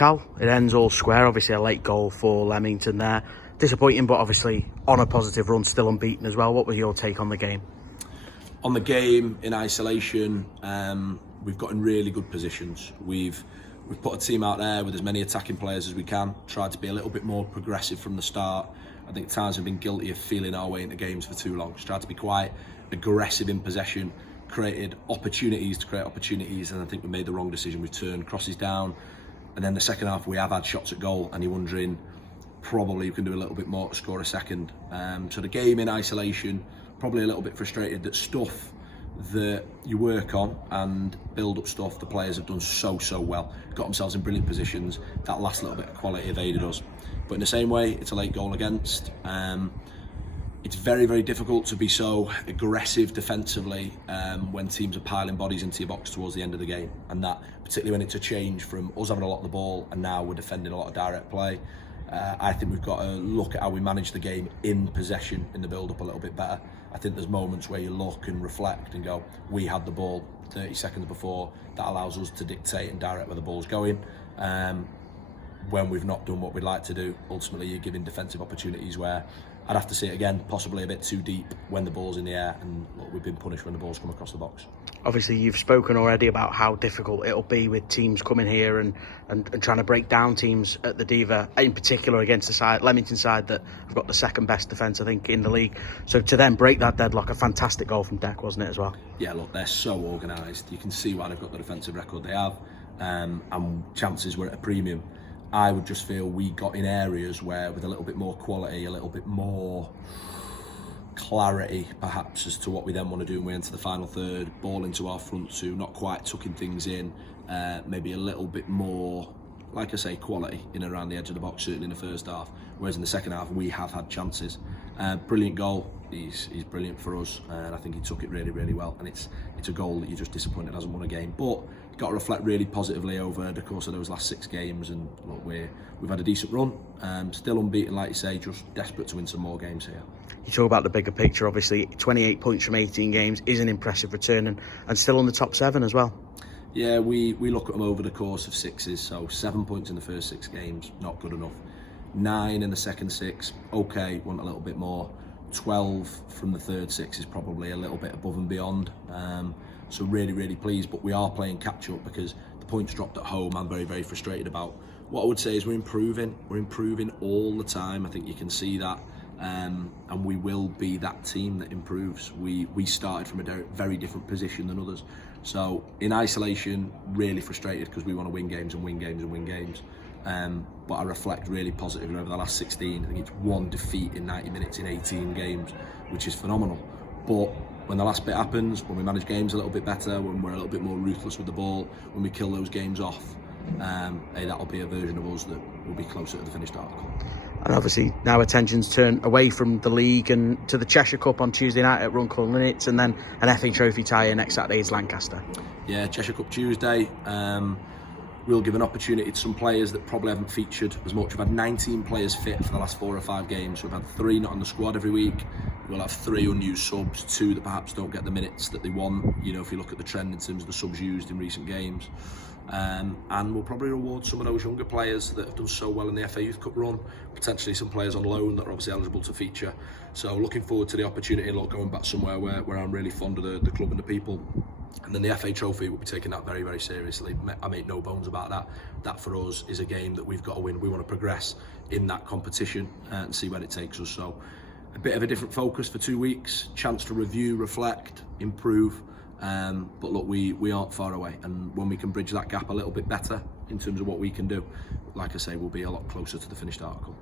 Cal, it ends all square. Obviously a late goal for Leamington there. Disappointing, but obviously on a positive run, still unbeaten as well. What was your take on the game? On the game, in isolation, we've got in really good positions. We've put a team out there with as many attacking players as we can, tried to be a little bit more progressive from the start. I think at times we've been guilty of feeling our way into games for too long. Just tried to be quite aggressive in possession, created opportunities to create opportunities, and I think we made the wrong decision. We turned crosses down, and then the second half we have had shots at goal, and you're wondering probably we can do a little bit more to score a second. So the game in isolation, probably a little bit frustrated that stuff that you work on and build up stuff, the players have done so well, got themselves in brilliant positions. That last little bit of quality evaded us, but in the same way it's a late goal against. It's very difficult to be so aggressive defensively when teams are piling bodies into your box towards the end of the game, and that particularly when it's a change from us having a lot of the ball and now we're defending a lot of direct play. I think we've got to look at how we manage the game in possession in the build-up a little bit better. I think there's moments where you look and reflect and go, we had the ball 30 seconds before, that allows us to dictate and direct where the ball's going. When we've not done what we'd like to do, ultimately you're giving defensive opportunities where I'd have to see it again, possibly a bit too deep when the ball's in the air, and look, we've been punished when the ball's come across the box. Obviously you've spoken already about how difficult it'll be with teams coming here and trying to break down teams at the Diva, in particular against the side, Leamington side, that have got the second best defence I think in the league. So to then break that deadlock, a fantastic goal from Deck, wasn't it, as well? Yeah, look, they're so organised. You can see why they've got the defensive record they have, and chances were at a premium. I would just feel we got in areas where with a little bit more quality, a little bit more clarity perhaps as to what we then want to do when we enter the final third, ball into our front two, not quite tucking things in, maybe a little bit more, like I say, quality in and around the edge of the box, certainly in the first half, whereas in the second half we have had chances. Brilliant goal, he's brilliant for us, and I think he took it really well, and it's a goal that you're just disappointed hasn't won a game, but got to reflect really positively over the course of those last 6 games, and look, we've had a decent run, still unbeaten like you say, just desperate to win some more games here. You talk about the bigger picture, obviously 28 points from 18 games is an impressive return, and still on the top 7 as well. Yeah, we look at them over the course of 6s, so 7 points in the first 6 games, not good enough. 9 in the second 6, okay, want a little bit more. 12 from the third 6 is probably a little bit above and beyond. So really pleased, but we are playing catch up because the points dropped at home I'm very frustrated about. What I would say is we're improving all the time. I think you can see that, and we will be that team that improves. We started from a very different position than others. So in isolation, really frustrated because we want to win games and win games and win games. But I reflect really positively over the last 16. I think it's 1 defeat in 90 minutes in 18 games, which is phenomenal. But when the last bit happens, when we manage games a little bit better, when we're a little bit more ruthless with the ball, when we kill those games off, hey, that'll be a version of us that will be closer to the finished article. And obviously now attention's turned away from the league and to the Cheshire Cup on Tuesday night at Runcorn Linnets, and then an FA Trophy tie next Saturday is Lancaster. Yeah, Cheshire Cup Tuesday. We'll give an opportunity to some players that probably haven't featured as much. We've had 19 players fit for the last 4 or 5 games. We've had 3 not on the squad every week. We'll have 3 unused subs, 2 that perhaps don't get the minutes that they want, you know, if you look at the trend in terms of the subs used in recent games. And we'll probably reward some of those younger players that have done so well in the FA Youth Cup run, potentially some players on loan that are obviously eligible to feature. So looking forward to the opportunity and going back somewhere where I'm really fond of the club and the people. And then the FA Trophy, we'll be taking that very seriously. I make no bones about that. That for us is a game that we've got to win. We want to progress in that competition and see where it takes us. So a bit of a different focus for 2 weeks, chance to review, reflect, improve. But look, we aren't far away, and when we can bridge that gap a little bit better in terms of what we can do, like I say, we'll be a lot closer to the finished article.